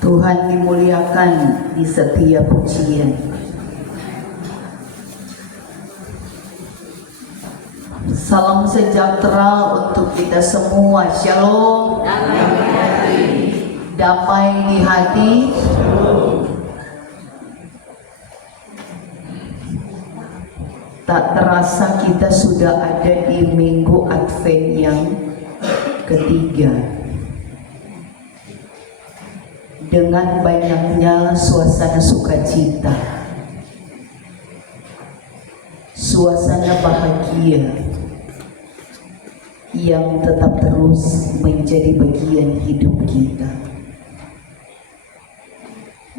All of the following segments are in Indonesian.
Tuhan dimuliakan di setiap pujian. Salam sejahtera untuk kita semua. Shalom. Damai di hati. Tak terasa kita sudah ada di minggu Advent yang ketiga. Dengan banyaknya suasana sukacita, suasana bahagia yang tetap terus menjadi bagian hidup kita.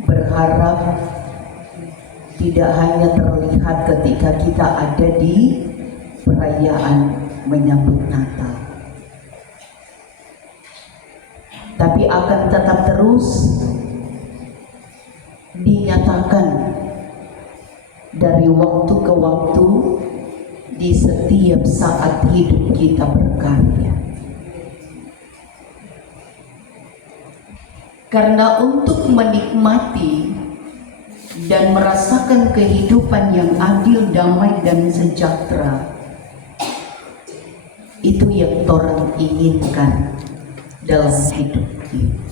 Berharap tidak hanya terlihat ketika kita ada di perayaan menyambut Natal, tapi akan tetap terus dinyatakan dari waktu ke waktu di setiap saat hidup kita berkarya. Karena untuk menikmati dan merasakan kehidupan yang adil, damai, dan sejahtera, itu yang orang inginkan dalam hidup kita.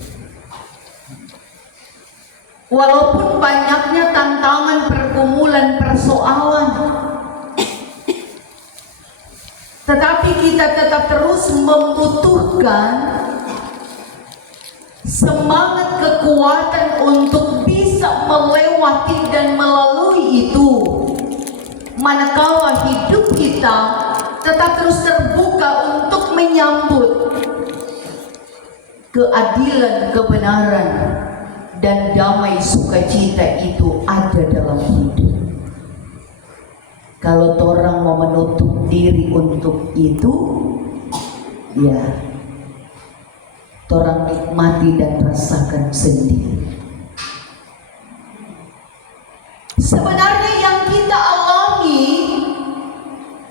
Walaupun banyaknya tantangan, pergumulan, persoalan, tetapi kita tetap terus membutuhkan semangat, kekuatan untuk bisa melewati dan melalui itu, manakala hidup kita tetap terus terbuka untuk menyambut keadilan, kebenaran, dan damai sukacita itu ada dalam hidup. Kalau orang mau menutup diri untuk itu, ya orang nikmati dan rasakan sendiri. Sebenarnya yang kita alami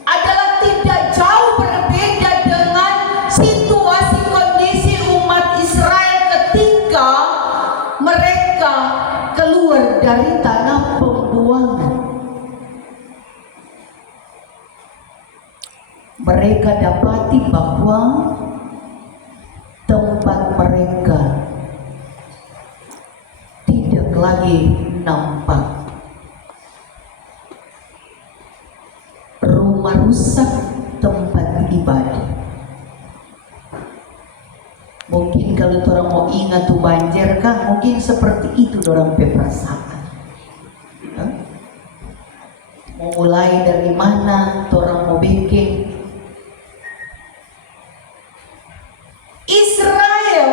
adalah tidak jauh berbeda dengan situasi kondisi umat Israel ketika mereka keluar dari tanah pembuangan. Mereka dapati bahwa tempat mereka tidak lagi nampak. Rumah rusak, tempat ibadah. Mungkin kalau orang mau ingat tuh banjir kan, mungkin seperti itu orang perasaan. Mau mulai dari mana orang mau bikin? Israel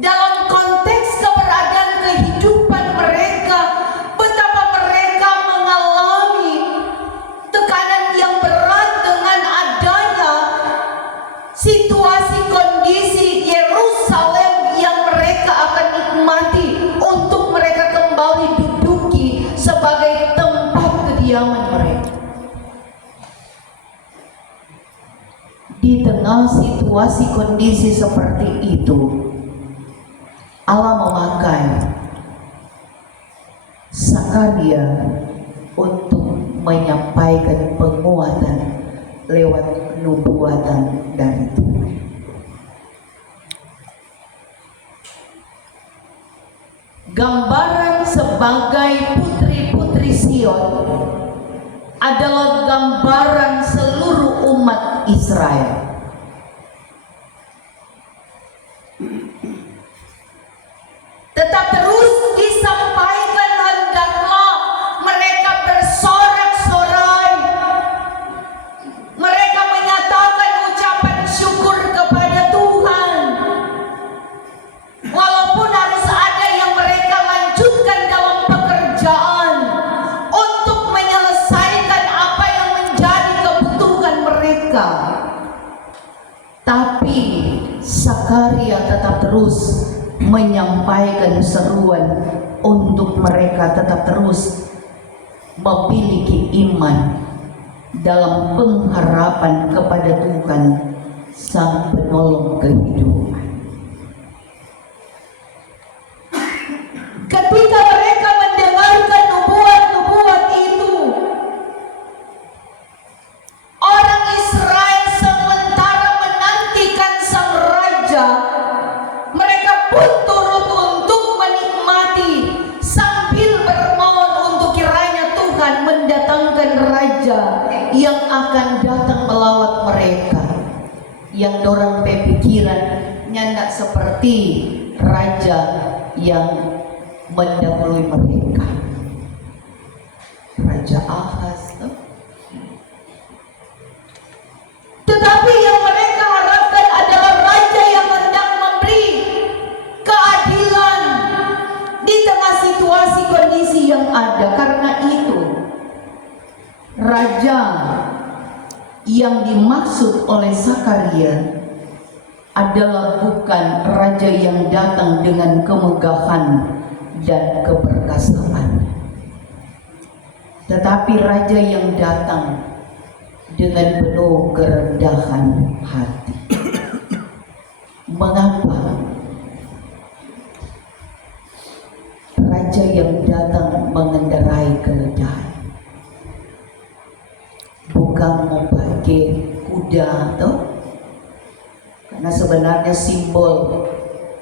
dalam konteks keberadaan kehidupan mereka, betapa mereka mengalami tekanan yang berat dengan adanya situasi kondisi Yerusalem yang mereka akan nikmati untuk mereka kembali duduki sebagai tempat kediaman mereka. Di tengah situasi kondisi seperti itu, Allah memakai Zakaria untuk menyampaikan penguatan lewat nubuatan dari Tuhan. Gambaran sebagai putri-putri Sion adalah gambaran seluruh umat Israel. Tetap terus disampaikan, hendaklah mereka bersorak-sorai. Mereka menyatakan ucapan syukur kepada Tuhan. Walaupun harus ada yang mereka lanjutkan dalam pekerjaan untuk menyelesaikan apa yang menjadi kebutuhan mereka. Tapi Zakaria tetap terus menyampaikan seruan untuk mereka tetap terus memiliki iman dalam pengharapan kepada Tuhan Sang penolong kehidupan. Ketika mereka mendengarkan nubuat-nubuat itu, orang Israel sementara menantikan sang raja, mereka pun turut untuk menikmati sambil bermohon untuk kiranya Tuhan mendatangkan raja yang akan datang melawat mereka. Yang dorang berpikiran nyandak seperti raja yang mendahului mereka, Raja Ahaz. Tetapi yang mereka harapkan adalah raja yang hendak memberi keadilan di tengah situasi kondisi yang ada. Karena itu, raja yang dimaksud oleh Zakaria adalah bukan raja yang datang dengan kemegahan dan keperkasaan, tetapi raja yang datang dengan penuh kerendahan hati. Mengapa? Raja yang datang mengendarai keledai, bukan memakai kuda, toh? Karena sebenarnya simbol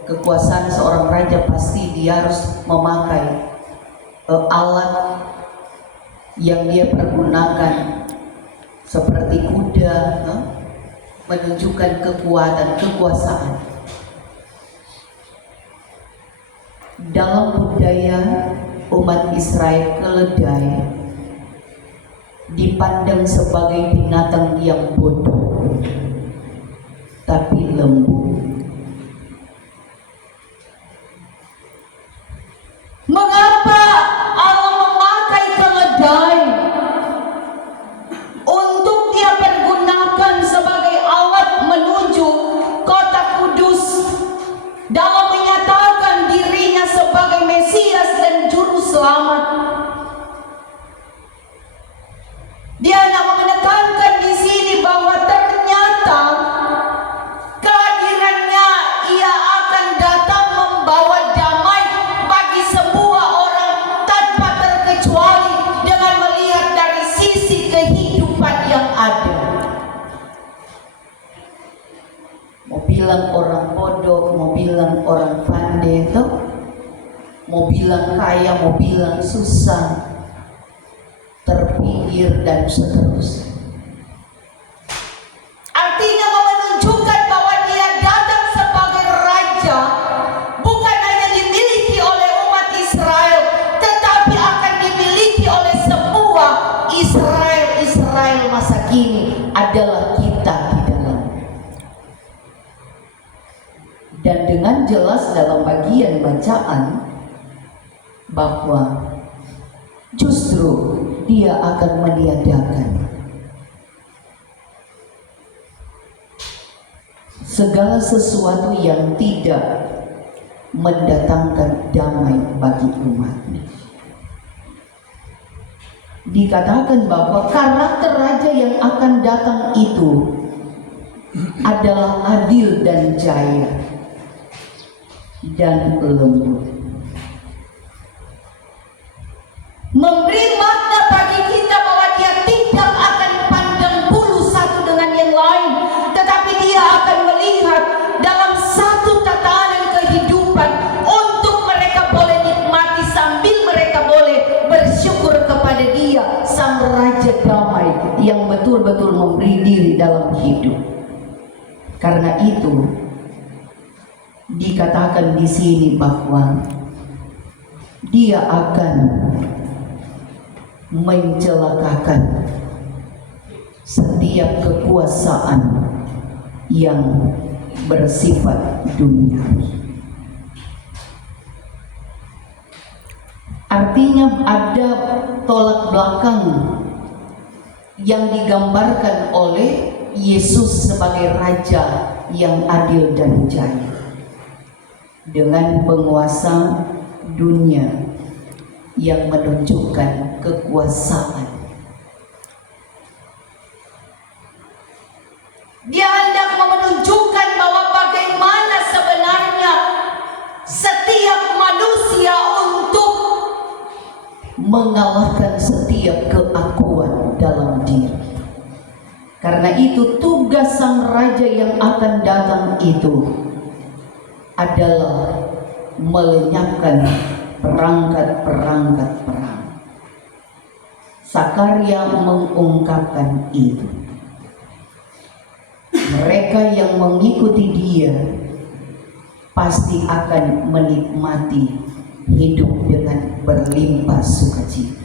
kekuasaan seorang raja pasti dia harus memakai alat yang dia pergunakan seperti kuda, menunjukkan kekuatan, kekuasaan. Dalam budaya umat Israel, keledai dipandang sebagai binatang yang bodoh tapi lembut. Mengapa Allah memakai keledai untuk dia pergunakan sebagai alat menuju kota kudus dalam menyatakan dirinya sebagai Mesias dan Juru Selamat? Dia nak menekankan di sini bahwa ternyata kehadirannya ia akan datang membawa damai bagi semua orang tanpa terkecuali dengan melihat dari sisi kehidupan yang ada. Mau bilang orang bodoh, mau bilang orang pandai, mau bilang kaya, mau bilang susah, terpinggir dan seterusnya. Artinya menunjukkan bahwa dia datang sebagai raja bukan hanya dimiliki oleh umat Israel, tetapi akan dimiliki oleh semua Israel masa kini, adalah kita di dalam. Dan dengan jelas dalam bagian bacaan bahwa justru dia akan meniadakan segala sesuatu yang tidak mendatangkan damai bagi umatnya. Dikatakan bahwa karakter raja yang akan datang itu adalah adil dan jaya dan lembut, memberi makna bagi kita bahwa dia tidak akan pandang bulu satu dengan yang lain, tetapi dia akan melihat dalam satu tatanan kehidupan untuk mereka boleh nikmati sambil mereka boleh bersyukur kepada dia, sang raja damai yang betul-betul memberi diri dalam hidup. Karena itu dikatakan di sini bahwa dia akan mencelakakan setiap kekuasaan yang bersifat duniawi. Artinya ada tolak belakang yang digambarkan oleh Yesus sebagai raja yang adil dan jaya dengan penguasa dunia yang menunjukkan kekuasaan. Dia hendak mengalahkan setiap keakuan dalam diri. Karena itu tugas sang raja yang akan datang itu adalah melenyapkan perangkat-perangkat perang. Sakaria mengungkapkan itu. Mereka yang mengikuti dia pasti akan menikmati hidup dengan berlimpah sukacita.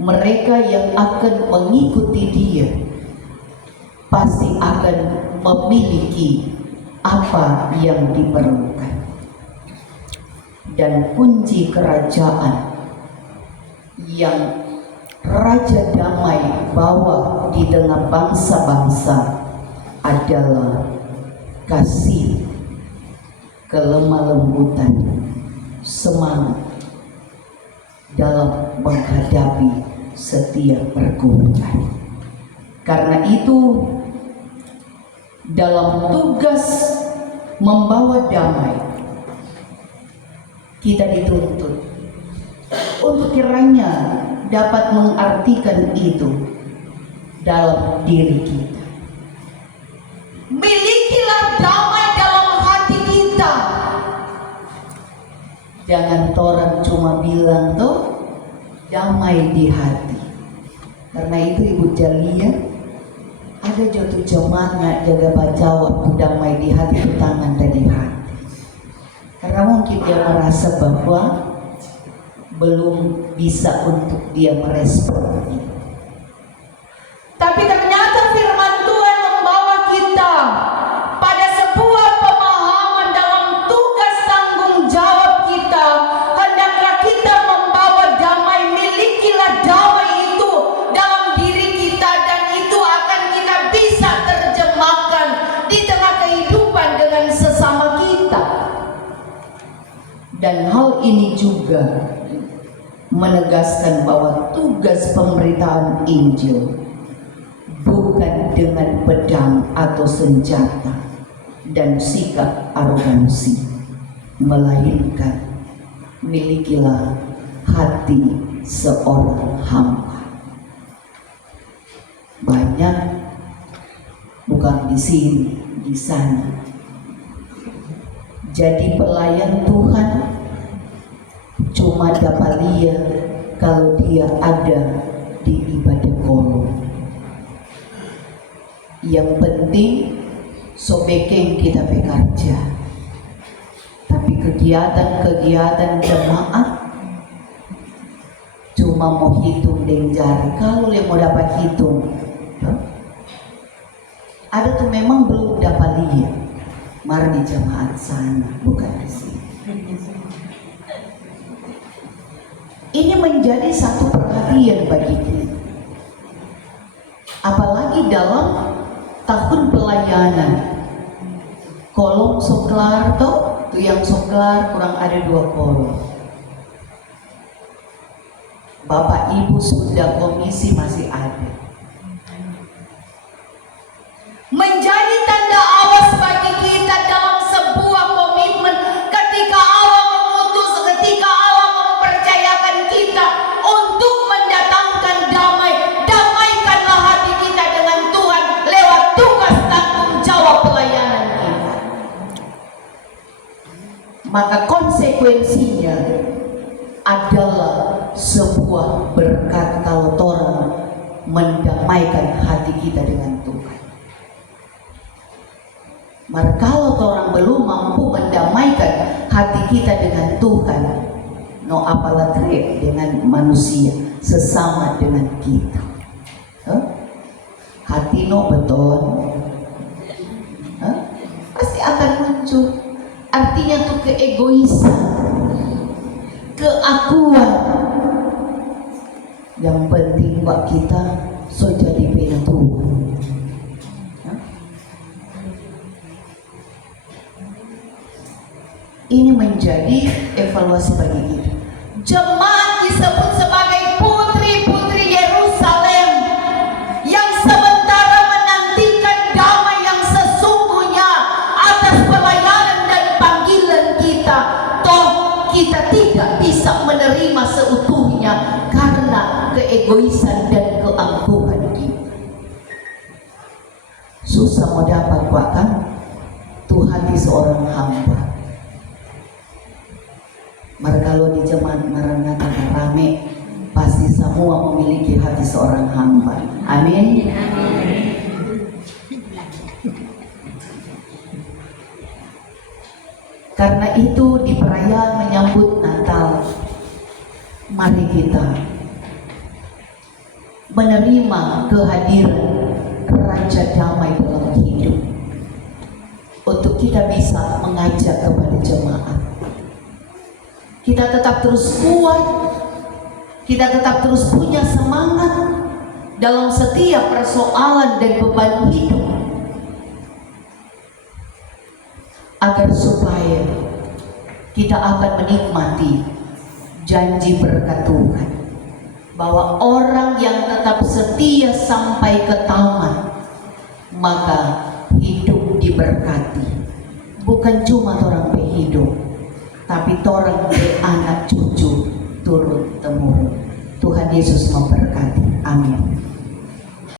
Mereka yang akan mengikuti dia pasti akan memiliki apa yang diperlukan. Dan kunci kerajaan yang Raja Damai bawa di tengah bangsa-bangsa adalah kasih, kelemah lembutan, semangat dalam menghadapi setiap pergumulan. Karena itu dalam tugas membawa damai kita dituntut untuk kiranya dapat mengartikan itu dalam diri kita. Milikilah damai dalam hati kita. Jangan orang cuma bilang tuh damai di hati. Karena itu Ibu Jalia, ada jatuh jemaat jaga baca waktu damai di hati itu tangan dan di hati. Karena mungkin dia merasa bahwa belum bisa untuk dia merespon. Tapi ternyata firman Tuhan membawa kita pada sebuah pemahaman dalam tugas tanggung jawab kita. Hendaklah kita membawa damai, milikilah damai itu dalam diri kita, dan itu akan kita bisa terjemahkan di tengah kehidupan dengan sesama kita. Dan hal ini juga menegaskan bahwa tugas pemberitaan Injil bukan dengan pedang atau senjata dan sikap arogansi, melainkan milikilah hati seorang hamba. Banyak, bukan di sini, di sana. Jadi pelayan Tuhan cuma dapat lihat kalau dia ada di ibadah kolom. Yang penting sobekeng kita bekerja. Tapi kegiatan-kegiatan jemaat cuma mau hitung dengan jari. Kalau dia mau dapat hitung, ada tuh memang belum dapat lihat. Mari di jemaat sana, bukan di sini. Ini menjadi satu perhatian bagi kita. Apalagi dalam tahun pelayanan. Kolom soklar tuh yang soklar kurang ada 2 kolom. Bapak Ibu sudah komisi masih ada. Menjadi tanda awas bagi kita dalam sebuah komitmen ketika Allah mengutus, ketika Allah mempercayakan kita untuk mendatangkan damai. Damaikanlah hati kita dengan Tuhan lewat tugas tanggung jawab pelayanan kita. Maka konsekuensinya adalah sebuah berkat kalau orang mendamaikan hati kita dengan Tuhan. Maka kalau orang belum mampu mendamaikan hati kita dengan Tuhan, no apalagi dengan manusia sesama dengan kita. Hati no beton, pasti akan muncul. Artinya tuh keegoisan, keakuan. Yang penting buat kita so jadi beda Tuhan. Ini menjadi evaluasi bagi kita. Jemaat disebut sebagai putri-putri Yerusalem yang sementara menantikan damai yang sesungguhnya atas pelayanan dan panggilan kita. Toh kita tidak bisa menerima seutuhnya karena keegoisan dan keangkuhan kita. Susah mau dapat Pak kan? Tuh hati seorang hamba. Kalau di jemaat Maranatha rame, pasti semua memiliki hati seorang hamba. Amin. Karena itu di perayaan menyambut Natal, mari kita menerima kehadiran Raja Damai dalam hidup, untuk kita bisa mengajak kepada jemaat. Kita tetap terus kuat, kita tetap terus punya semangat dalam setiap persoalan dan beban hidup, agar supaya kita akan menikmati janji berkat Tuhan, bahwa orang yang tetap setia sampai ke tamat, maka hidup diberkati. Bukan cuma orang hidup, tapi orang anak cucu turun temurun. Tuhan Yesus memberkati. Amin.